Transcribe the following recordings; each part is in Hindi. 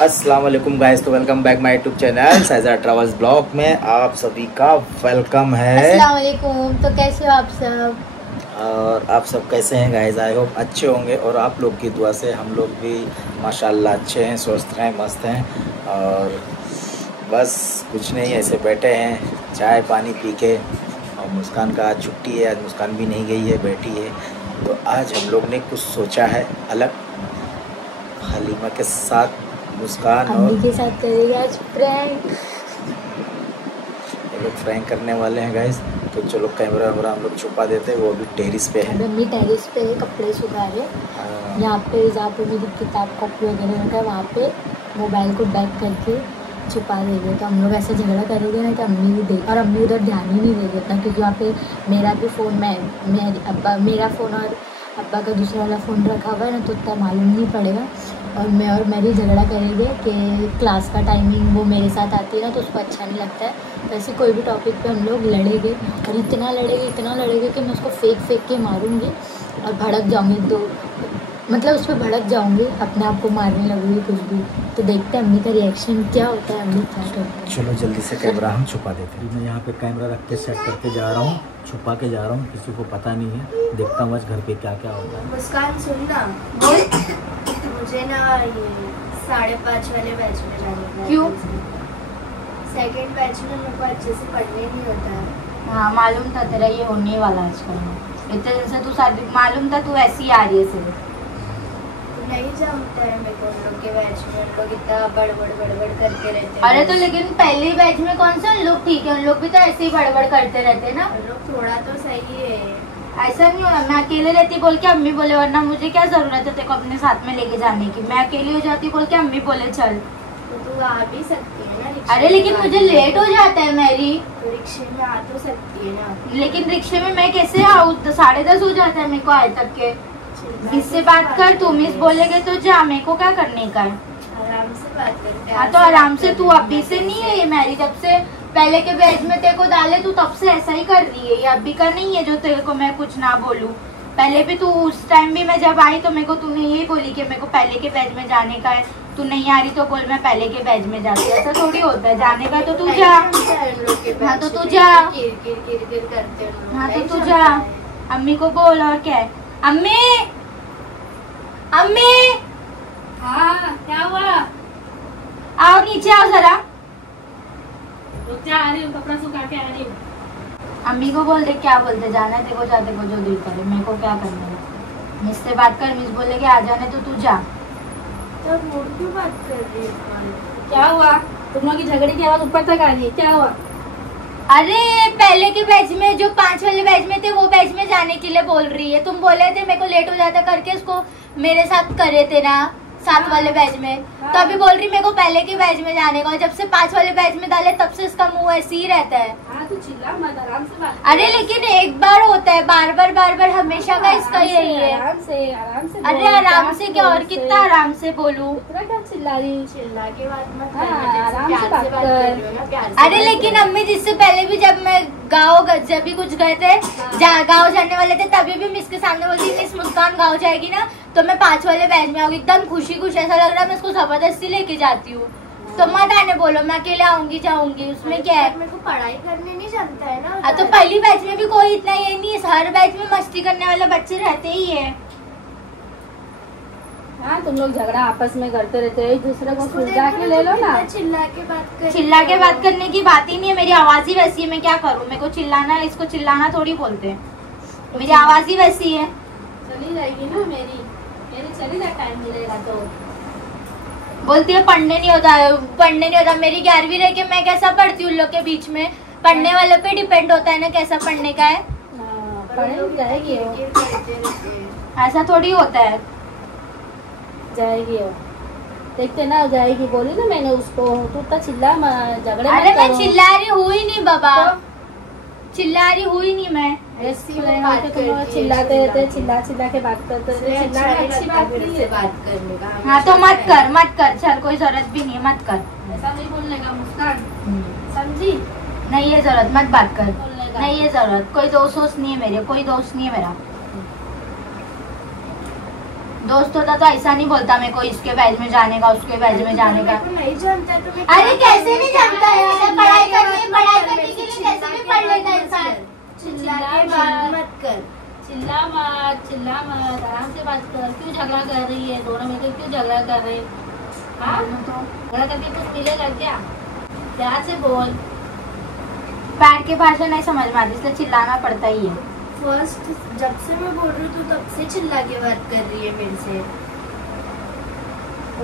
अस्सलाम वालेकुम गाइस, तो welcome back my YouTube channel Sahaja travels vlog में आप सभी का वेलकम है। अस्सलाम वालेकुम। तो कैसे हो आप सब? और आप सब कैसे हैं गाइस? आई होप अच्छे होंगे और आप लोग की दुआ से हम लोग भी माशाल्लाह अच्छे हैं, स्वस्थ हैं, मस्त हैं। और बस कुछ नहीं, ऐसे बैठे हैं चाय पानी पी के। और मुस्कान का आज छुट्टी है, आज मुस्कान भी नहीं गई है, बैठी है। तो आज हम लोग ने कुछ सोचा है अलग, हलीमा के साथ, मुस्कान अम्मी और के साथ करेंगे आज प्रैंक। ये लोग प्रैंक करने वाले हैं गाइस। तो चलो कैमरा वैमरा हम लोग छुपा देते हैं, वो अभी टेरिस पे है। अम्मी टेरिस पे कपड़े सुखा रहे। यहाँ पे जहाँ पे मेरी किताब कॉपी वगैरह रखा है वहाँ पे मोबाइल को बैक करके छुपा देंगे। तो हम लोग ऐसा झगड़ा करेंगे ना कि अम्मी भी देख, और अम्मी उधर ध्यान ही नहीं देगी उतना, क्योंकि वहाँ पे मेरा भी फ़ोन मेरा फ़ोन और अब्बा का दूसरा वाला फ़ोन रखा हुआ है ना, तो उतना मालूम नहीं पड़ेगा। और मैं और मेरी झगड़ा करेंगे कि क्लास का टाइमिंग वो मेरे साथ आती है ना, तो उसको अच्छा नहीं लगता है। तो ऐसे कोई भी टॉपिक पे हम लोग लड़ेंगे, और इतना लड़ेंगे कि मैं उसको फेंक के मारूंगी और भड़क जाऊंगी। तो मतलब उस पर भड़क जाऊंगी, अपने आप को मारने लगूंगी कुछ भी। तो देखते हैं अम्मी का रिएक्शन क्या होता है, अम्मी क्या करते हैं। चलो जल्दी से कैमरा हम छुपा देते हैं। मैं यहाँ पे कैमरा रख के सेट करके जा रहा हूँ, छुपा के जा रहा हूँ, किसी को पता नहीं है। देखता हूँ आज घर पे क्या क्या होता है। मुस्कान सुनना, मुझे ना ये 5:30 वाले बैच में जाने का है। क्यों? सेकंड बैच में मेरे को अच्छे से पढ़ने नहीं होता है। हाँ, मालूम था तेरा ये होने वाला आजकल में। इतने दिन से तू शादी, मालूम था तू ऐसी आ रही है सिर्फ। नहीं जमता है मेरे को उन लोग के बैच में, उन लोग इतना बड़बड़ करते रहते हैं। अरे तो लेकिन पहले बैच में कौन सा उन लोग ठीक है, उन लोग भी तो ऐसे ही बड़बड़ करते रहते हैं ना। उन लोग थोड़ा तो सही है। ऐसा नहीं होना, मैं अकेले रहती बोल के अम्मी बोले, वरना मुझे क्या जरूरत है तेरे को अपने साथ में लेके जाने की। मैं अकेली हो जाती बोल के अम्मी बोले चल। तो तू आ भी सकती है ना रिक्शे अरे लेकिन में, मुझे लेट हो जाता है मेरी। तो रिक्शे में आ तो सकती है ना। लेकिन रिक्शे में मैं कैसे आऊँ? 10:30 हो जाता है मेरे को आए तक के। इससे बात कर, तुम इस बोलेगे तो जा, मेरे को क्या करने का है। आराम से बात करते हैं। हाँ तो आराम से, तू अभी से नहीं है ये मेरी, जब से पहले के बैच में तेरे को डाले तू तब से ऐसा ही कर रही है। ये अभी का नहीं है जो तेरे को मैं कुछ ना बोलूं। पहले भी तू, उस टाइम भी मैं जब आई तो मेरे को तूने यही बोली कि मेरे को पहले के बैच में जाने का है। तू नहीं आ रही तो बोल मैं पहले के बैच में जाती है। ऐसा थोड़ी होता है, जाने का तो तू जा। हाँ तो तू जा। किर करते हैं। हाँ तो तू जा, अम्मी को बोल। और क्या है? अम्मी अम्मी, हाँ क्या हुआ? आओ नीचे आओ जरा। रुक जा, आ रही हूँ, कपड़ा सुखा के आ रही हूँ। अम्मी को बोल दे, क्या बोलते, जाना है देखो, जाते को जो दिल करे, मेरे को क्या करना है। मिस से बात कर, मिस बोलेगी आ जाने तो तू जा। तो मूड क्यों बात कर रही है? क्या हुआ? तुम लोग की झगड़े की आवाज ऊपर तक आ रही है, क्या हुआ? अरे पहले के बैच में, जो 5 वाले बैच में थे, वो बैच में जाने के लिए बोल रही है। तुम बोले थे मेरे को लेट हो जाता करके, उसको मेरे साथ करे थे ना 7 वाले बैच में। तो अभी बोल रही मेरे को पहले के बैच में जाने का। जब से 5 वाले बैच में डाले तब से इसका मुंह ऐसे ही रहता है। हाँ तो चिल्ला मत, आराम से बात कर। अरे लेकिन एक बार होता है, बार बार हमेशा का इसका ही रही है। आराम से अरे आराम से क्या, और कितना आराम से बोलूं? इतना क्या चिल्ला रही? चिल्ला के बात मत हाँ, करना, आराम प्यार से से बात बात कर। कर रही हो ना, प्यार से अरे बात लेकिन कर। अम्मी, जिससे पहले भी जब मैं जब भी कुछ गए थे, गाँव जाने वाले थे, तभी भी मिस के सामने बोलती मिस मुस्कान गाँव जाएगी ना, तो मैं 5 वाले बैच में आऊंगी। एकदम खुशी ऐसा लग रहा है मैं इसको जबरदस्ती लेके जाती हूँ। तो मत आने बोलो, मैं अकेले आऊंगी जाऊंगी, उसमें क्या है। मेरे को पढ़ाई करने नहीं जानता है ना। हाँ तो पहली बैच में भी कोई इतना ये नहीं है, हर बैच में मस्ती करने वाले बच्चे रहते ही है। हाँ तुम लोग झगड़ा आपस में करते रहते हो, एक दूसरे को सुलझा के ले लो ना। चिल्ला के बात कर। चिल्ला के बात करने की बात ही नहीं है, मेरी आवाज ही वैसी है, मैं क्या करूँ? मेरे को चिल्लाना, इसको चिल्लाना थोड़ी बोलते हैं, मेरी आवाज ही वैसी है। चली जाएगी ना मेरी चली जाए, टाइम मिलेगा तो। बोलती है पढ़ने नहीं होता। मेरी 11वीं रह के मैं कैसा पढ़ती हूँ उन लोग के बीच में? पढ़ने वाले पे डिपेंड होता है ना कैसा पढ़ने का है। पढ़े जाएगी वो, ऐसा थोड़ी होता है। जाएगी वो, देखते ना जाएगी। बोली ना मैंने उसको, तू तो चिल्ला झगड़े। अरे मैं चिल्ला रही हुई नहीं बाबा, चिल्ला रही हुई नहीं मैं। चिल्लाते रहते, चिल्ला के बात करते रहते, चिल्लाना अच्छी बात नहीं है। बात करने का। हाँ तो मत कर, चल कोई जरूरत भी नहीं है, मत कर। ऐसा नहीं बोलने का मुस्कान, समझी? नहीं है जरूरत, मत बात कर। बोलने का नहीं है जरूरत, कोई दोस्त नहीं है मेरे, कोई दोस्त नहीं है मेरा। दोस्त होता तो ऐसा नहीं बोलता मेरे को इसके बैच में जाने का उसके बैच में जाने का। नहीं जानता तो मैं अरे कैसे नहीं जानता यार, पढ़ाई करने के लिए कैसे भी पढ़ लेता है इंसान। चिल्ला के बात मत कर। चिल्ला मत, आराम से बात कर। क्यों झगड़ा कर रही है? दोनों मिलकर क्यों झगड़ा कर रहे हैं? हाँ, झगड़ा करके कुछ मिलेगा क्या? प्यार से बोल। पैर के भाषा नहीं समझ में आती इसलिए चिल्लाना पड़ता ही है। फर्स्ट जब से मैं बोल रही हूँ तो तब से चिल्ला के बात कर रही है मेरे से।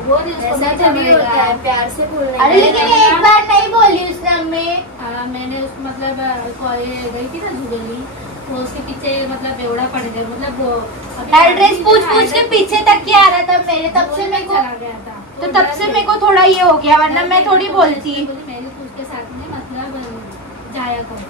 वो नहीं, ऐसा थोड़ी होता है, प्यार से बोलने। अरे लेकिन एक बार नहीं बोली उसने अम्मी। मैंने उस मतलब गई थी ना जुबेली, तो उसके पीछे मतलब बेवड़ा पड़ गया, मतलब वो एड्रेस पूछ के पीछे तक क्या आ रहा था मेरे, तब से मेरे को चला गया था। तो तब से मेरे को थोड़ा ये हो गया, वरना मैं थोड़ी बोलती। मैंने उसके साथ में मतलब जाया करो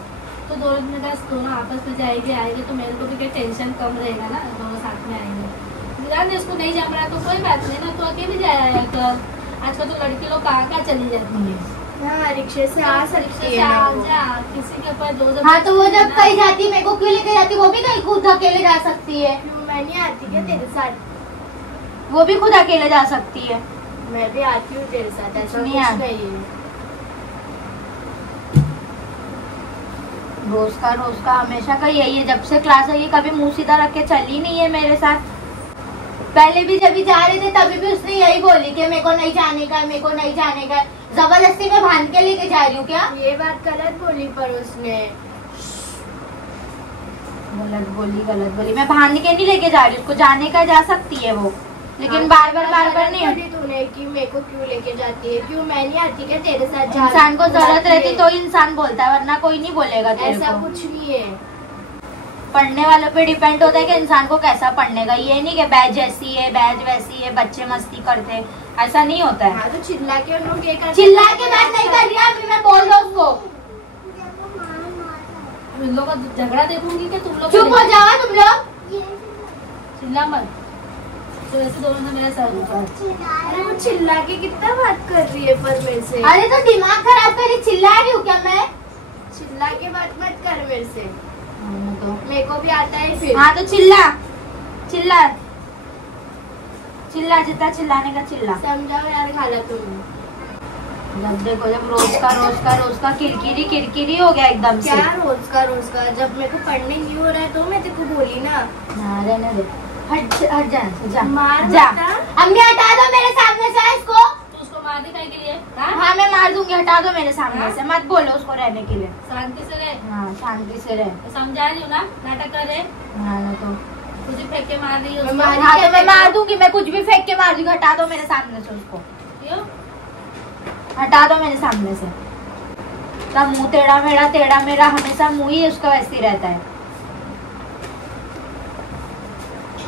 तो दोनों आपस में जाएंगे आएंगे तो मेरे को भी क्या टेंशन कम रहेगा ना, दोनों साथ में आएंगे। यार इसको नहीं जम रहा तो कोई बात नहीं ना, तो अकेले जाया कर। आजकल तो लड़की लोग कहाँ चली जाती है। हाँ, रिक्शे से आ सकती है आ वो। जा, किसी के ऊपर दो। हाँ तो वो जब कहीं जाती मेरे को क्यों लेके जाती, वो भी कहीं खुद अकेले जा सकती है। क्यों मैं नहीं आती क्या तेरे साथ? वो भी खुद अकेले जा सकती है। मैं भी आती हूँ तेरे साथ, ऐसा नहीं कुछ यार। नहीं है। रोज का हमेशा का यही है, जब से क्लास आई है कभी मुंह सीधा रख के चली नहीं है मेरे साथ। पहले भी जब भी जा रहे थे तभी भी उसने यही बोली कि मेरे को नहीं जाने का, मेरे को नहीं जाने का। जबरदस्ती में बांध के लेके जा रही हूँ क्या? ये बात गलत बोली पर उसने। गलत बोली, मैं बांध के नहीं लेके जा रही, उसको जाने का जा सकती है वो, लेकिन बार बार नहीं। बोली तूने कि मेरे को क्यों लेके जाती है, क्यों मैं नहीं आती क्या तेरे साथ? इंसान को जरूरत रहती तो इंसान बोलता है, वरना कोई नहीं बोलेगा तेरे ऐसा को। कुछ नहीं है। पढ़ने वालों पे डिपेंड होता है कि इंसान को कैसा पढ़ने का। ये नहीं कि बैच जैसी है बैच वैसी है, बच्चे मस्ती करते, ऐसा नहीं होता है। हाँ तो चिल्ला के उन लोग ये करते, चिल्ला के बात नहीं कर रही अभी, मैं बोल रहा हूँ उसको। इन लोगों का झगड़ा देखूंगी कि तुम लोग चुप हो जाओ तुम लोग। चिल्ला मत, तो ऐसे दोनों ने मेरा सर उठा। अरे वो चिल्ला के कितना बात कर रही है पर मेरे से। अरे तो दिमाग खराब कर चिल्ला रही हूँ क्या मैं? चिल्ला के बात मत कर मेरे से, तो मेरे को भी आता है फिर। हाँ तो चिल्ला जितना चिल्लाने का चिल्ला। समझाओ यार खाला तुम। जब देखो जब रोज का किरकिरी हो गया एकदम से। क्या रोज का जब मेरे को पढ़ने नहीं हो रहा है तो मैं तेरे को बोली ना। हाँ रहने दे, हट जा मार जा। बता। अम्मी हटा दो मेरे सामने से इसको। तो उसको मारने का के लिए? हाँ मैं मार दूंगी, हटा दो मेरे सामने से, मत बोलो उसको रहने के लिए। शांति से रहे। हाँ शांति से रहे। तो समझा रही हूँ ना, नाटक कर रहे। हाँ ना तो तुझे फेंक के मार रही है मैं उसको। मारी हाँ तो मैं मार दूंगी, मैं कुछ भी फेंक के मार दूंगी। हटा दो मेरे सामने से उसको, क्यों? हटा दो मेरे सामने से। सब मुंह टेढ़ा मेरा हमेशा मुंह ही उसका वैसे ही रहता है।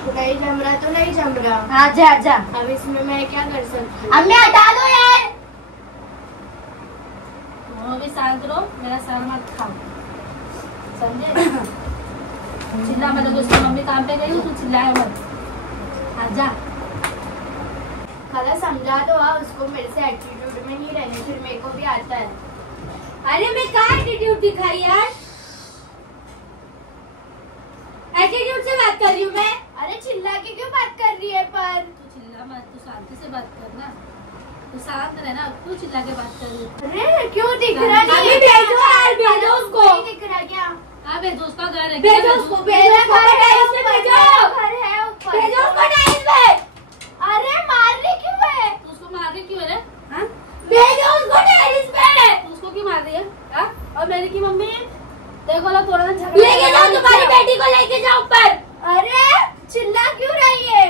नहीं जम रहा तो नहीं जम रहा। हाँ जा। अब इसमें मैं क्या कर सकती हूँ? अम्मी हटा दो यार। दोनों भी शांत रहो, मेरा सर मत खाओ, समझे? चिल्ला मत, उसकी मम्मी काम पे गई हो तू चिल्लाए मत। आजा। खाला समझा दो उसको, मेरे से एटीट्यूड में नहीं रहने, फिर मेरे को भी आता है। अरे मैं क्या एटीट्यूड दिखाई यार? एटीट्यूड से बात कर रही हूँ मैं। अरे चिल्ला के क्यों बात कर रही है पर? तू चिल्ला मत, तू शांति से बात करना, तू शांत रहना। क्यों चिल्ला के बात कर रही है? अरे क्यों दिख रहा नहीं? अभी भेजो यार, भेजो उसको। नहीं दिख रहा क्या? हाँ भेजो, उसका घर है। भेजो उसको, भेजो उसको टेरिस पे भेजो। घर है ऊपर। भेजो उसको टेरिस पे। अरे मार रही क्यों है? तू उसको मार रही क्यों है? हाँ? भेजो उसको टेरिस पे। तू उसको क्यों मार रही है? हाँ? और मेरी की मम्मी देखो ना, थोड़ा सा झगड़ा लेके जाओ तुम्हारी बेटी को, लेके जाओ ऊपर। अरे चिल्ला क्यों रही है?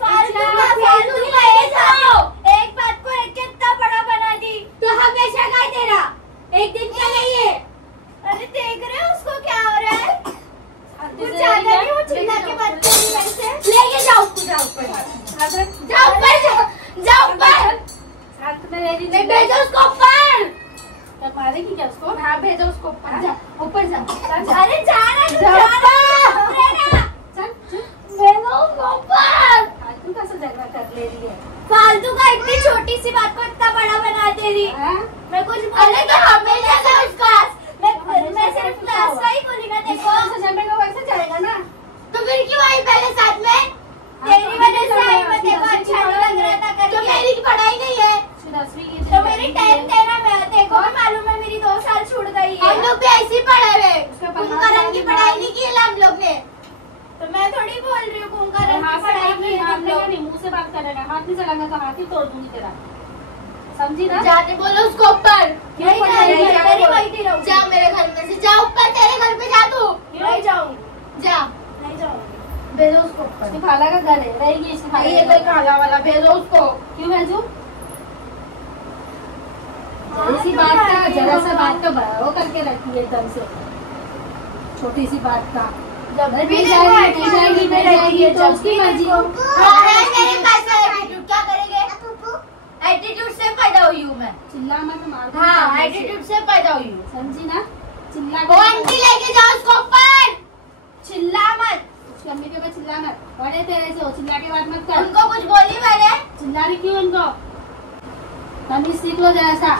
फालतू का फालतू की लेके जाओ। एक बात को एक कितना बड़ा बना दी। तो हमेशा का तेरा एक दिन का नहीं है। अरे देख रहे हो उसको क्या हो रहा है? शांति कुछ से ज्यादा रहेगी नहीं, वो क्या? चिल्ला के बात कर रही है मेरे से। लेके जाओ उसको, जाओ ऊपर, जाओ ऊपर, जाओ ऊपर। शांत में रह रही नहीं भेजो उसको ऊपर। क्या मारेगी क्या उसको? हाँ भेजो उसको ऊपर, जा ऊपर जा। अरे जाना तू, जाओ जाना। ऊपर। रहना। चल चल, भेजो उसको ऊपर। फालतू का सा झगड़ा कर ले रही है। फालतू का इतनी छोटी सी बात को इतना बड़ा बना दे रही। हाँ? मैं कुछ अरे तो हमेशा से उसका मैं सिर्फ क्लास का ही बोली ना। देखो जैसे जमेगा वैसे चलेगा ना। तो फिर क्यों आई पहले साथ में? तेरी 10वीं की तो मेरी 10th है ना, मैं तेरे को भी मालूम है मेरी 2 साल छूट गई है। हम लोग भी ऐसे ही पढ़े हुए, उसका पढ़ा कुंभकर्ण की पढ़ाई नहीं की हम लोग ने। तो मैं थोड़ी बोल रही हूँ कुंभकर्ण हाथ की से पढ़ाई बात की नहीं, है हाथ हम लोग। नहीं, मुंह से बात करेगा। हाथ नहीं चलाएगा तो हाथ ही तोड़ दूंगी तेरा, समझी ना? जाने बोलो उसको ऊपर। नहीं जा रही, नहीं मैं तेरी वही थी रहूँ। जा मेरे घर में से, जा ऊपर, तेरे घर पे जा तू, नहीं जाऊंगी, जा। नहीं जाऊंगी। भेजो उसको ऊपर। इसकी खाला का घर है, रहेगी इसकी खाला ये का तो घर। काला वाला, भेजो उसको। क्यों भेजू? जरा सी बात का, जरा सा बात का वो करके रखी है एकदम से, छोटी सी बात का। जब अरे भी मिल देखो जाएगी, मिल जाएगी, attitude मिल जाएगी, है, तो जब उसकी भी मर्जी। देखो। हाँ, है मेरे पास एटीट्यूड, क्या करेंगे? एटीट्यूड से पैदा हुई हूँ मैं। चिल्ला मत, मार दो हाँ, सामने से। एटीट्यूड से पैदा हुई हूँ। समझी ना? चिल्ला वो आंटी लेके जाओ उसको ऊपर। चिल्ला मत। उसकी अम्मी के ऊपर चिल्ला मत, बड़े तेरे से हो, चिल्ला के बात मत कर। उनको कुछ बोली मैंने? चिल्ला रही क्यों उनको? तमीज सीख लो जरा सा।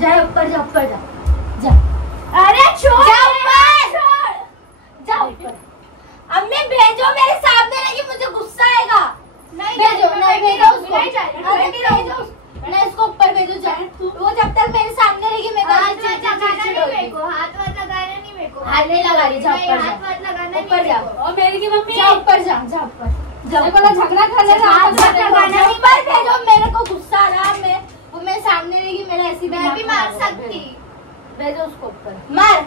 जा ऊपर, जा ऊपर, जा। जा अरे छोड़, जा ऊपर। छोड़। जा ऊपर। अम्मी भेजो मेरे सामने, नहीं मुझे गुस्सा आएगा। नहीं भेजो, जाऊंगी, नहीं मैं भेजो उसको। नहीं जाऊंगी, अरे मैं नहीं भेजो, नहीं इसको ऊपर भेजो, जा। वो जब तक मेरे सामने रहेगी मेरे हाथ को वाथ लगाना नहीं मेरे को, हाथ वाथ लगाना नहीं मेरे को। हाथ नहीं लगा रही, जा नहीं, ऊपर, हाथ जा। वाथ लगाना नहीं ऊपर मेरे जा। को। और मेरी की मम्मी जा ऊपर, जा, जा ऊपर, जा तेरे को ना झगड़ा कर लेगा। हाथ आपस में मत देखो। लगाना, ऊपर भेजो। मेरे को गुस्सा आ रहा है, मैं वो मेरे सामने रहेगी, मेरा ऐसी मैं भी मार सकती। भेजो उसको ऊपर, मार।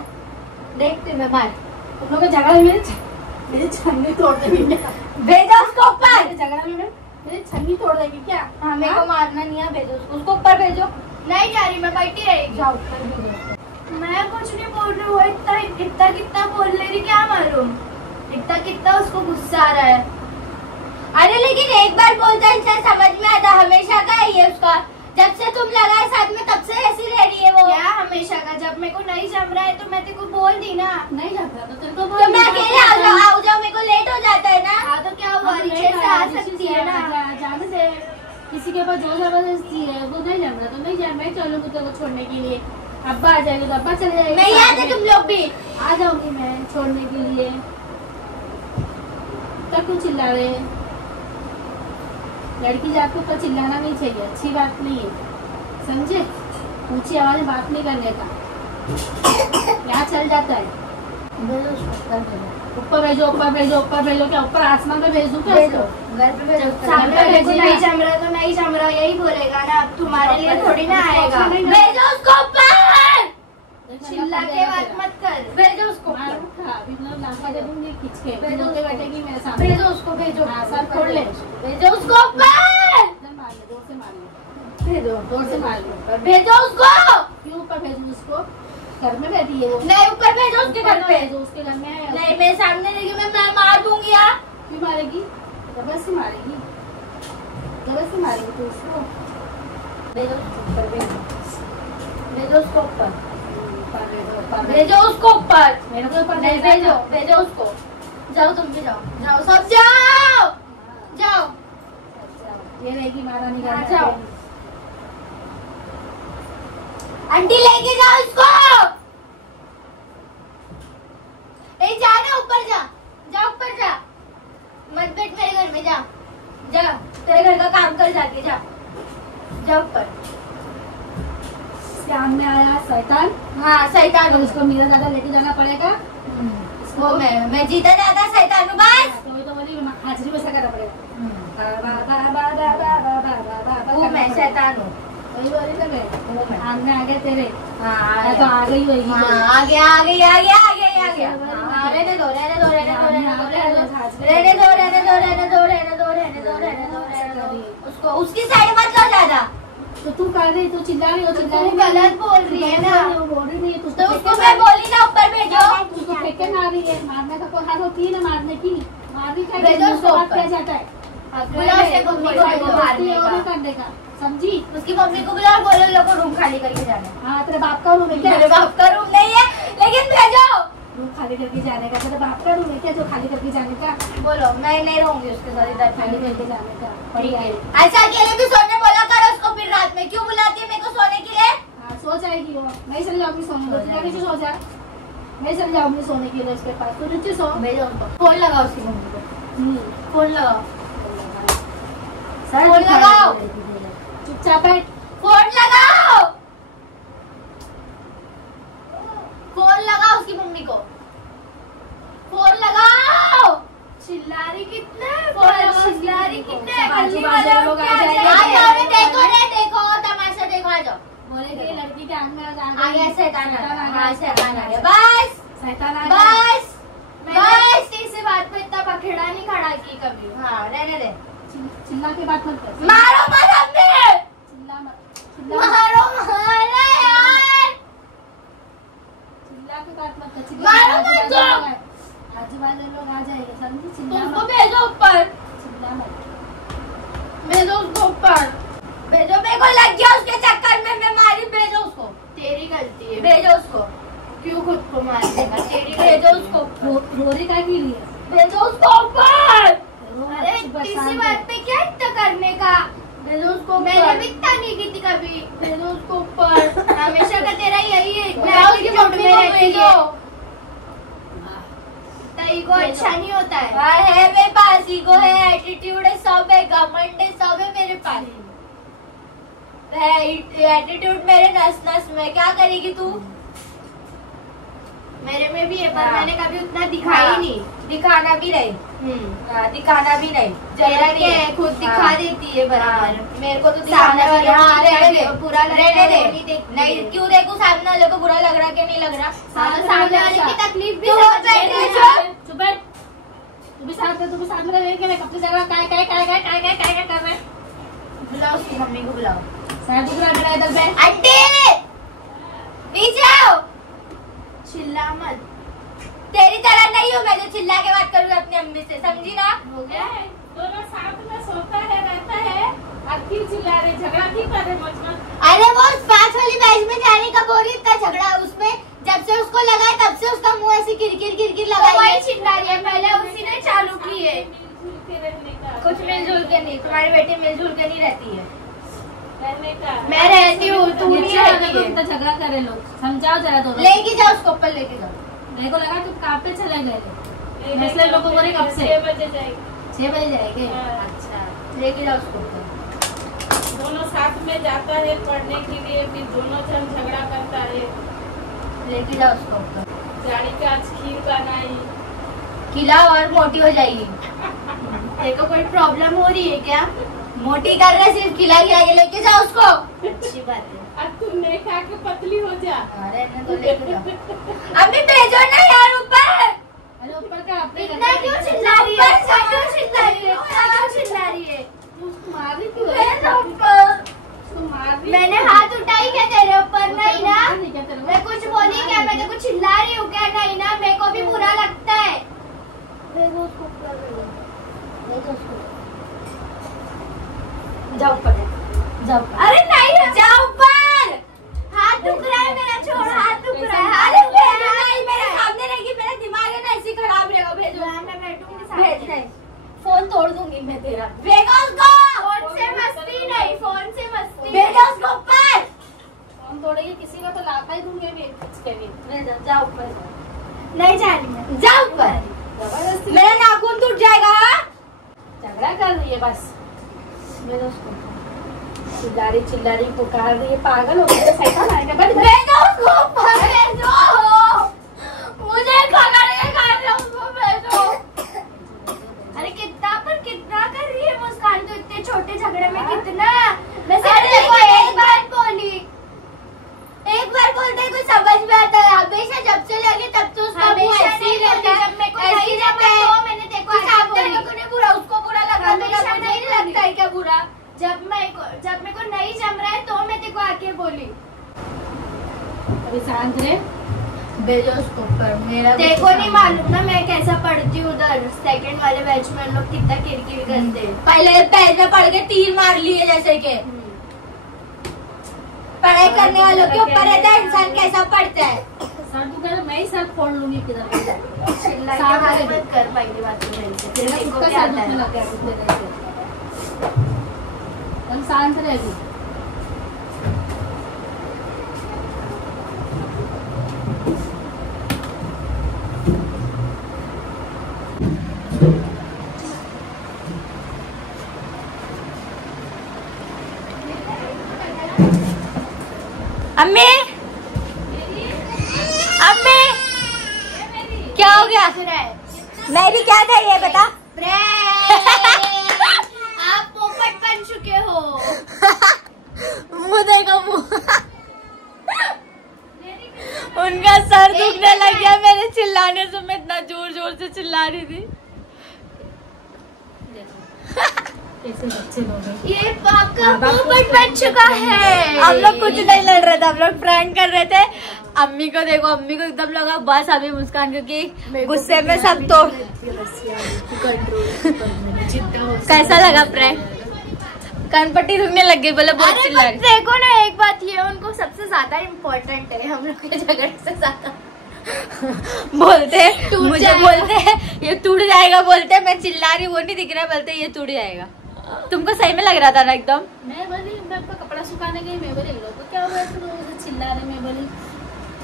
देखते मैं, मार। तुम लोग का झगड़ा में मेरी छन्नी तोड़ देगी क्या? भेजो उसको ऊपर। मेरे झगड़ा में मेरी छन्नी तोड़ देगी क्या? हाँ, मेरे को मारना नहीं है, भेजो उसको ऊपर भेजो। नहीं जा रही, मैं बैठी रहेगी। जाओ ऊपर भेजो। मैं कुछ नहीं बोल रही हूँ, इतना इतना कितना बोल ले रही, क्या मालूम इतना कितना उसको गुस्सा आ रहा है। अरे लेकिन एक बार बोलता है इंसान समझ में आता, हमेशा का है ये उसका। जब से तुम लगा है साथ में, तब से ऐसी रह रही है वो। क्या हमेशा का? जब मेरे को नहीं जम रहा है तो मैं तेरे को बोल दी ना। नहीं झगड़ा तो तेरे को तो मैं अकेले आ जाओ, मेरे को लेट हो जाता है ना। हाँ तो क्या हुआ, रिक्शे से आ सकती है ना। जाने से किसी के पास जो जबरदस्ती है वो नहीं जम रहा तो नहीं जा। मैं चलूंगी तेरे को छोड़ने के लिए, अब्बा आ जाएंगे तो अब्बा चले जाएंगे। नहीं आते तुम लोग भी। आ जाऊंगी मैं छोड़ने के लिए। तब क्यों चिल्ला रहे हैं? लड़की जात के ऊपर चिल्लाना नहीं चाहिए, अच्छी बात नहीं है, समझे? ऊंची आवाज में बात नहीं करने का, यहाँ चल जाता है। भेजो उसको ऊपर, भेजो। ऊपर भेजो, ऊपर भेजो, ऊपर भेजो। क्या ऊपर आसमान में भेज दूं क्या भेजो, उसको? घर पे भेजो। सामने घर पे मेरे को भेजिए नहीं ना। जम रहा तो नहीं जम रहा यही बोलेगा ना। अब तुम्हारे लिए थोड़ी ना आएगा। भेजो उसको ऊपर। चिल्ला के बात मत कर। भेजो उसको ऊपर। अभी मतलब लाफा दे दूंगी खींच के, भेजो भेजो बैठेगी मेरे सामने। भेजो उसको, भेजो। हाँ, सर खोल ले। भेजो उसको ऊपर। एकदम मार ले, जोर से मार ले, भेजो, जोर से मार ले। भेजो उसको। क्यों ऊपर भेजूं उसको? घर में बैठी है वो। नहीं, ऊपर भेजो उसके घर पे। भेजो, उसके घर में है। नहीं, मेरे सामने रहेगी, मैं मार दूंगी यार। क्यों मारेगी? जबरदस्ती मारेगी, जबरदस्ती मारेगी तू उसको। भेजो उसको ऊपर, भेजो। भेजो उसको ऊपर। ऊपर भेजो, ऊपर भेजो। भेजो उसको ऊपर। मेरे को ऊपर नहीं, भेजना भेजो, था। भेजो उसको। जाओ, तुम भी जाओ, जाओ, सब जाओ, जाओ। ये रहेगी महारानी का। हाँ, जाओ। आंटी लेके जाओ इसको। नहीं, जा ना, ऊपर जा, जा ऊपर जा। मत बैठ मेरे घर में, जा, जा। तेरे घर का काम कर जाके, जा, जा ऊपर। शाम में आया शैतान, हाँ, शैतान तो हूँ। उसको मीरा दादा लेके जाना पड़ेगा। वो मैं जीता जाता शैतान हूँ, बस। तो वही तो बोली हाजिरी में करना पड़ेगा। वो मैं शैतान हूँ। वही बोली तो मैं वो मैं। सामने आ गए तेरे। हाँ, या तो आ गई होगी हाँ, कोई। आ गया, आ गया, आ गया, आ गया, आ गया। हाँ, रहने दो, रहने दो, रहने दो, रहने दो, रहने दो, रहने दो, रहने दो, रहने दो, रहने दो, रहने दो, रहने दो, रहने दो। उसको उसकी साइड मत लो ज्यादा। तो तू कर रही, तू चिल्ला रही हो, चिल्ला तू रही गलत बोल रही है ना। वो बोल रही है, तो उसको मैं बोली ना ऊपर भेजो। तू तो फेंक के मार रही है। मारने का कोई हाथ होती है ना, मारने की मारने का भेजो उसको बात ऊपर। किया जाता है। बुलाओ उसके मम्मी को, को मारने वो नहीं का। करने का, समझी? उसकी मम्मी को बुलाओ, बोलो लोग को रूम खाली करके जाना है। हाँ, तेरे बाप का रूम है क्या? मेरे बाप का रूम नहीं है, लेकिन भेजो। रूम खाली करके जाने का? तेरे बाप का रूम है क्या जो खाली करके जाने का? बोलो, मैं नहीं रहूंगी उसके साथ इधर खाली खाली करके जाने का ठीक बढ़िया है। है। ऐसा अकेले भी सोने बोला करो उसको, फिर रात में क्यों बुलाती है मेरे को सोने के लिए? हाँ, सो जाएगी वो। मैं चल जाऊंगी सोने को, तू नीचे सो जा। मैं चल जाऊंगी सोने के लिए उसके पास, तू नीचे सो। भेजो उसको। फोन लगाओ उसकी मम्मी को, फोन लगाओ। सर फोन लगाओ। चुपचाप बैठ, फोन लगाओ, फोन लगाओ उसकी मम्मी को, फोन लगाओ। चिल्लारी कितना है, चिल्लारी कितना है, बाजू गली बाजू वाले लोग आ क्या जाएंगे। जाएंगे? आ जाओ, देखो रे, देखो तमाशा देखो, आ जाओ। बोले कि लड़की के आंख में आ गया शैतान, आ हाँ गया, शैतान आ गया। बस शैतान आ गया। बस मैंने इसी से बात पे इतना पखेड़ा नहीं खड़ा की कभी। हाँ रहने दे, चिल्ला के बात मत कर। मारो मत हमें, चिल्ला मत, चिल्ला मत, मारो मारो यार, चिल्ला के बात मत कर। मारो मत तुम। आजू बाजू लोग आ जाएंगे, समझी? चिल्ला उसको मत, भेजो ऊपर, चिल्ला मत। भेजो उसको ऊपर, भेजो। मेरे को लग गया उसके चक्कर में मैं मारी, भेजो उसको, तेरी गलती है, भेजो उसको, क्यों खुद को मार देगा? तेरी भेजो गलती उसको, रोरी का की लिए? भेजो उसको ऊपर, है। अरे इसी बात पे क्या इतना करने का? भेजो उसको मैंने ऊपर, भी इतना नहीं की थी कभी। भेजो उसको ऊपर। हमेशा का तेरा यही है, इतना बताओ उसकी attitude मम्मी में को रहती भेजो। है। इतना ईगो अच्छा नहीं होता है। हाँ है मेरे पास, ईगो है, एटीट्यूड है, सब है, घमंड है, सब है मेरे पास। एटीट्यूड मेरे नस नस में, क्या करेगी तू? मेरे में भी है, पर हाँ। मैंने कभी उतना दिखाई हाँ। नहीं। दिखाना भी नहीं, दिखाना भी नहीं। तेरा क्या है, खुद दिखा हाँ। देती है बराबर। मेरे को तो सामने दिखाना वाले भी है। हाँ को रहने दे, बुरा लगता रहने है, दे। वो नहीं देखती नहीं है। क्यों देखूं, सामने वाले को बुरा लग रहा कि नहीं लग रहा? हाँ, तो सामने वाले की तकलीफ भी तू समझ बैठ लेना जा। है। चुप बैठ। तू भी साथ में रहेगी मैं कब से जगह काय कर रहे? बुलाओ उसकी मम्मी को, बुलाओ। साथ दूसरा मेरा इधर पे। आंटी नीचे आओ। चिल्ला मत। तेरी तरह नहीं हूँ मैं जो चिल्ला के बात करूँ अपनी अम्मी से, समझी ना? हो गया? दोनों साथ में सोता है, रहता है, और फिर चिल्ला रहे, झगड़ा क्यों कर रहे मुझ? अरे वो 5 वाली बैच में जाने का बोल रही, इतना झगड़ा उसमें, जब से उसको लगा है तब से उसका मुंह ऐसे किरकिर तो लगा वही है। चिल्ला रही है, पहले उसी ने चालू की है। मिलजुल के रहने का, कुछ मिलजुल के नहीं, तुम्हारी बेटी मिलजुल के नहीं रहती है। रहने का। मैं रहती हूँ, तू नहीं रहती है। तो झगड़ा करे लोग, समझाओ जरा दोनों। लेके जाओ उसको, ऊपर लेके जाओ। मेरे को लगा तुम कहाँ पे चले गए, इसलिए लोगों को बोले कब से 6 बजे जाएगी। 6 बजे जाएंगे। हाँ। अच्छा लेके जाओ उसको ऊपर। दोनों साथ में जाता है पढ़ने के लिए, फिर दोनों जन झगड़ा करता है। लेके जाओ उसको ऊपर, गाड़ी का आज खीर बनाई। खिलाओ और मोटी हो जाएगी। तेरे को कोई प्रॉब्लम हो रही है क्या? मोटी कर रहे सिर्फ खिला के, लेके जाओ उसको। अच्छी बात है। अब तुम नहीं खा के पतली हो जा। अरे तो लेके जाओ। अभी भेजो ना यार ऊपर। अरे ऊपर का अपने इतना क्यों चिल्ला रही है? इतना क्यों चिल्ला रही है? इतना क्यों चिल्ला रही है? मार रही क्यों भेजो ऊपर। उसको मार रही मैंने हाथ उठाई क्या तेरे ऊपर? नहीं ना। नहीं क्या तेरे को? मैं कुछ बोली क्या? मैं तो कुछ चिल्ला रही हूँ क्या? नहीं ना, मेरे को भी बुरा लगता है। भेजो उसको ऊपर, भेजो उसको। जाओ ऊपर, जाओ ऊपर। अरे नहीं, जाओ ऊपर। हाथ दुख रहा है मेरा, छोड़। हाथ दुख रहा है, हाथ अरे दुख रहा है, भेजो हाथ नहीं, दुख मेरे रहा है। सामने रहेगी, मेरा दिमाग है ना ऐसे ही खराब रहेगा। भेजो। हाँ, मैं बैठूंगी साथ भेज में। नहीं, फोन तोड़ दूंगी मैं तेरा। भेजो उसको। फोन से मस्ती नहीं, फोन से मस्ती भेजो उसको ऊपर। हम तोड़ेंगे किसी का तो लाका ही दूंगे भी इसके भी। भेजो, जाओ ऊपर, नहीं जा रही मैं। जाओ ऊपर। जबरदस्ती मेरा नाखून टूट जाएगा। झगड़ा कर रही है बस। भेजो उसको। चिल्ला रही पुकार रही है, पागल हो गई, शैतान आएगा। बैठ बैठ। भेजो उसको ऊपर, भेजो। मुझे खबर नहीं कर रहा, उसको भेजो। अरे कितना पर कितना कर रही है मुस्कान? तो इतने छोटे झगड़े में कितना? मैं अरे सिर्फ तेरे को एक बात बोली। एक बार बोलते ही कुछ समझ में आता है, हमेशा जब से लगे तब तो उसका मुंह हमेशा ऐसे ही नहीं रहता बोली, है, जब मेरे को ऐसे नहीं ही जमा रहता है। तो मैंने तेरे को कुछ आगे आपके बोली। लोगों ने बुरा, उसको बुरा लगा तो हमेशा मुझे नहीं नहीं लगता है क्या बुरा? जब मेरे को नहीं जम रहा है तो मैं तेरे को आके बोली। अभी शांत रहे। भेजो उसको ऊपर। मेरा तेरे को नहीं मालूम ना मैं कैसा पढ़ती हूँ उधर सेकंड वाले बैच में। लोग कितना किरकिर करते हैं। पहले पैर में पड़ के तीर मार लिए जैसे के। पढ़ाई करने वालों के ऊपर रहता है इंसान कैसा पढ़ता है। सर तू कह मैं ही सर फोड़ लूंगी किधर। चिल्ला के साथ बात में। मत कर, पहली बात तो मेरी से। तेरा तेरे खुद को का क्या सर आता दुखने है? लग गया दुखने लग गया। हम शांत रहेगी। अम्मी अम्मी क्या हो गया? मेरी क्या था ये बता। आप पोपट बन चुके हो। मुँह देखो मुँह। उनका सर दुखने लग गया मेरे चिल्लाने से। मैं इतना जोर जोर से चिल्ला रही थी। ये आपका पोपट बन चुका है। हम लोग कुछ नहीं लड़ रहे थे, हम लोग प्रैंक कर रहे थे। अम्मी को देखो, अम्मी को एकदम लगा बस अभी मुस्कान, क्योंकि गुस्से में सब तो। कैसा लगा प्रैंक? कानपट्टी रुकने लग गई, बोले बहुत चिल्ला रही। देखो ना, एक बात ये उनको सबसे ज्यादा इम्पोर्टेंट है हम लोग के झगड़े से ज्यादा। बोलते मुझे बोलते हैं ये टूट जाएगा, बोलते मैं चिल्ला रही वो नहीं दिख रहा, बोलते ये टूट जाएगा। तुमको सही में लग रहा था ना एकदम? मैं बोली मैं अपना कपड़ा सुखाने गई, मैं बोली लोग क्या हुआ तुम लोग चिल्ला रहे, मैं बोली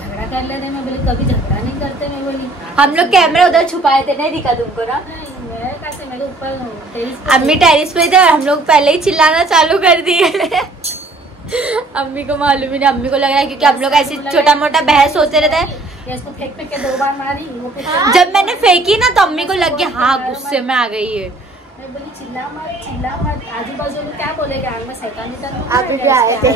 झगड़ा कर ले रहे, मैं बोली कभी झगड़ा नहीं करते, मैं बोली हम लोग कैमरा उधर छुपाए थे, नहीं दिखा तुमको ना? नहीं मैं कैसे, मैं ऊपर टेरिस अम्मी टेरिस पे थे और हम लोग पहले ही चिल्लाना चालू कर दिए। अम्मी को मालूम ही नहीं, अम्मी को लग रहा है क्योंकि हम लोग ऐसे छोटा मोटा बहस होते रहते हैं। इसको फेंक फेंक के 2 बार मारी वो पे। जब मैंने फेंकी ना तो अम्मी को लग गया हाँ गुस्से में आ गई है। मैं बोली चिल्ला मत, आजू बाजू में क्या बोलेगा, आग में शैतानी कर। आप भी आए थे।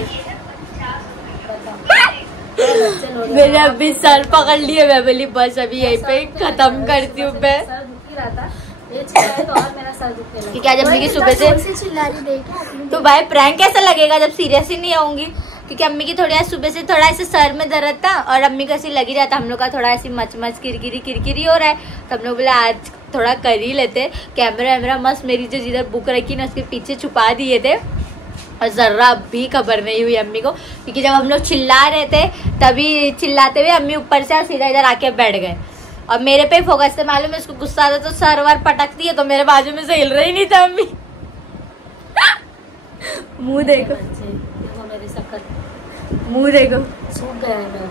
मेरे अभी सर पकड़ लिए, मैं बोली बस अभी यहीं पे खत्म करती हूँ मैं। सर दुख ही रहा था, ये चिल्लाए तो और मेरा सर दुखने लगा। क्योंकि आज अम्मी की सुबह से चिल्ला रही देखा। तो भाई प्रैंक कैसा लगेगा जब सीरियस ही नहीं आऊंगी, क्योंकि अम्मी की थोड़ी आज सुबह से थोड़ा ऐसे सर में दर्द था और अम्मी को ऐसी लगी रहा था। हम लोग का थोड़ा ऐसी मच किरकिरी हो रहा है, तो हम लोग बोले आज थोड़ा कर ही लेते। कैमरा मस्त मेरी जो जिधर बुक रखी ना उसके पीछे छुपा दिए थे और जर्रा भी खबर नहीं हुई अम्मी को, क्योंकि जब हम लोग चिल्ला रहे थे तभी चिल्लाते हुए अम्मी ऊपर से सीधा इधर आके बैठ गए और मेरे पे फोकस थे। मालूम है इसको गुस्सा आता तो सर वार पटकती है, तो मेरे बाजू में से हिल रही नहीं था अम्मी। मुंह देखो, मेरी शक्ल मुंह देखो सूख गया है मेरा।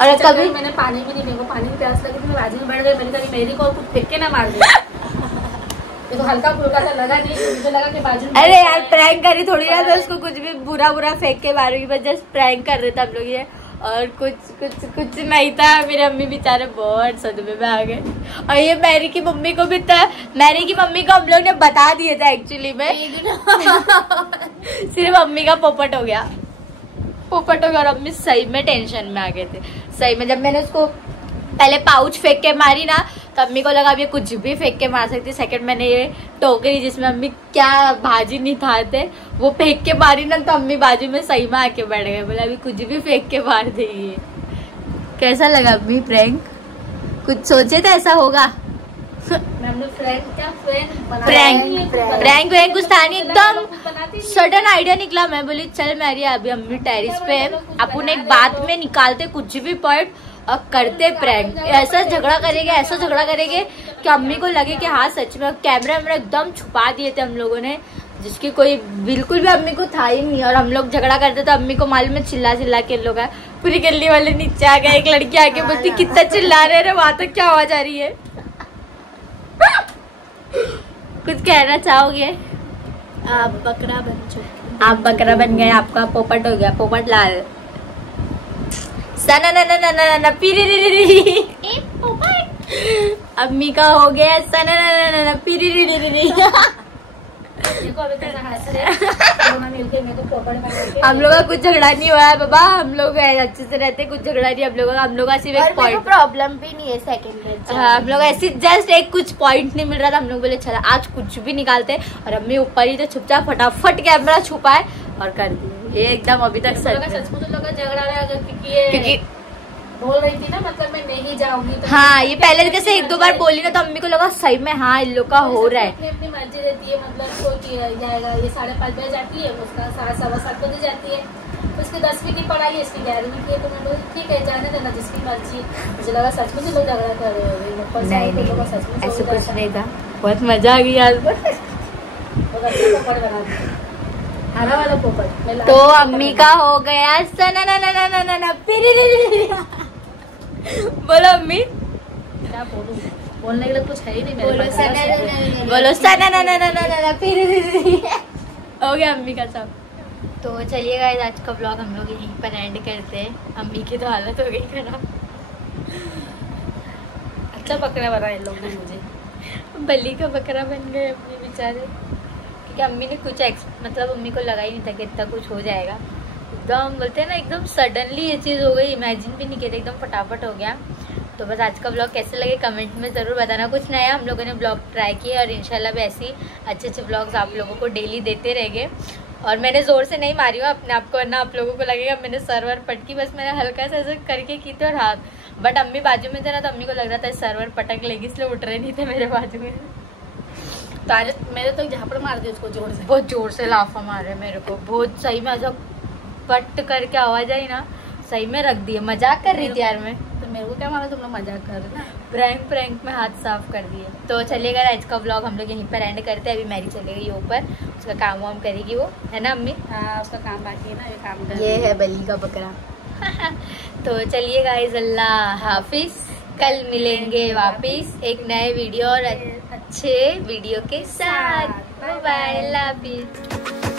और कभी मैंने पानी भी नहीं पी, पानी की प्यास लगी थी, मैं बाजू में बैठ गई। मैंने कहा मेरी को कुछ फेंक के ना मार दे। तो हल्का फुल्का सा लगा नहीं, मुझे लगा कि बाजू में। अरे यार प्रैंक करी थोड़ी ना, तो उसको कुछ भी बुरा फेंक के मारूंगी, बस जस्ट प्रैंक कर रहे थे हम लोग ये, और कुछ नहीं था। मेरे अम्मी बेचारे बहुत सदमे में आ गए। और ये मैरी की मम्मी को भी था, मैरी की मम्मी को हम लोग ने बता दिए थे एक्चुअली में। सिर्फ अम्मी का पोपट हो गया और अम्मी सही में टेंशन में आ गए थे। सही में जब मैंने उसको पहले पाउच फेंक के मारी ना तो अम्मी को लगा अब ये कुछ भी फेंक के मार सकती। सेकंड मैंने ये टोकरी जिसमें अम्मी क्या भाजी नहीं खाते वो फेंक के मारी ना, तो अम्मी बाजू में सही में आके बैठ गए, बोले अभी कुछ भी फेंक के मार देगी। कैसा लगा अम्मी प्रैंक? कुछ सोचे थे ऐसा होगा? प्रैंक कुछ था नहीं, एकदम सडन आइडिया निकला। मैं बोली चल मैरी अभी अम्मी टेरिस पे है, अपन एक बात में निकालते कुछ भी पॉइंट और करते प्रैंक। ऐसा झगड़ा करेंगे कि अम्मी को लगे कि हाँ सच में। कैमरा एकदम छुपा दिए थे हम लोगों ने, जिसकी कोई बिल्कुल भी अम्मी को था ही नहीं। और हम लोग झगड़ा करते तो अम्मी को मालूम है चिल्ला के लोग आए, पूरी गली वाले नीचे आ गए। एक लड़की आके बोलती कितना चिल्ला रहे हैं, वहां तक क्या आवाज आ रही है? कुछ कहना चाहोगे? आप बकरा बन चुके। आप बकरा बन गए, आपका पोपट हो गया, पोपट लाल। सना ना पीरी अम्मी का हो गया सना पीरी। देखो अभी कैसा हंस रहे दोनों मिलके मेरे को पोपट बना के। हम लोग का कुछ झगड़ा नहीं हुआ है बाबा, हम लोग अच्छे से रहते, कुछ झगड़ा नहीं हम लोग का सिर्फ एक पॉइंट प्रॉब्लम भी नहीं है सेकंड में। हाँ हम लोग ऐसे जस्ट एक कुछ पॉइंट नहीं मिल रहा था, हम लोग बोले चला आज कुछ भी निकालते। और अम्मी ऊपर ही तो चुपचाप फटाफट कैमरा छुपाए और कर दिए। ये एकदम अभी तक सच में लोग झगड़ा रहा क्योंकि बोल रही थी ना, मतलब मैं नहीं जाऊंगी तो। हाँ ये पहले जैसे 1-2 बार बोली ना तो अम्मी को लगा सही में हाँ इन लोग का हो रहा है। अपनी मर्जी रहती है, मतलब कोई जाएगा ये 5:30 बजे जाती है, उसका 7:15 बजे जाती है, उसकी 10वीं की पढ़ाई है, इसकी 11वीं की है। तो मैं बोली ठीक है जाने देना जिसकी मर्जी। मुझे लगा सच में लोग झगड़ा कर रहे हो, सच में ऐसे कुछ नहीं था, बहुत मजा आ गई आज। पोपट बना दिया हरा वाला पोपट। तो अम्मी का हो गया सना बोलो अम्मी, क्या बोलूं, बोलने के लिए कुछ है ही नहीं मेरे पास। बोलो सना हो गया अम्मी का सब। तो चलिए गाइस, आज का ब्लॉग हम लोग यहीं पर एंड करते हैं। अम्मी की तो हालत हो गई खराब। अच्छा बकरा बना इन लोगों ने मुझे, बल्ली का बकरा बन गए अपने बेचारे, क्योंकि अम्मी ने कुछ मतलब अम्मी को लगा ही नहीं था कि इतना कुछ हो जाएगा। एकदम बोलते हैं ना, एकदम सडनली ये चीज़ हो गई, इमेजिन भी नहीं किया था, एकदम फटाफट हो गया। तो बस आज का ब्लॉग कैसे लगे कमेंट में ज़रूर बताना। कुछ नया हम लोगों ने ब्लॉग ट्राई किए और इंशाल्लाह भी ऐसी अच्छे अच्छे ब्लॉग्स आप लोगों को डेली देते रहेंगे। और मैंने ज़ोर से नहीं मारी हूँ अपने आप को, वरना आप लोगों को लगेगा मैंने सर्वर पटकी, बस मैंने हल्का सा ऐसा करके की थी और हाथ, बट अम्मी बाजू में थे ना, तो अम्मी को लग रहा था सर्वर पटक लेगी, इसलिए उठ रहे नहीं थे मेरे बाजू में। तारे मेरे तो झापड़ मार दी उसको जोर से, बहुत जोर से लाफा मारे मेरे को, बहुत सही में ऐसा पट करके आवाज आई ना, सही में रख दिए। मजाक कर रही थी यार मैं, तो मेरे को क्या मालूम तुम लोग मजाक कर रहे ना। प्रैंक में हाथ साफ कर दिए। तो चलिएगा, आज का ब्लॉग हम लोग यहीं पर एंड करते हैं। अभी मैरी चले गई ऊपर, उसका काम वाम करेगी वो, है ना अम्मी? हाँ उसका काम बाकी है ना, ये काम कर ये है बली का बकरा। तो चलिए गाइस, अल्लाह हाफिज, कल मिलेंगे वापिस एक नए वीडियो और अच्छे वीडियो के साथ। बाय बाय, अल्लाह हाफिज।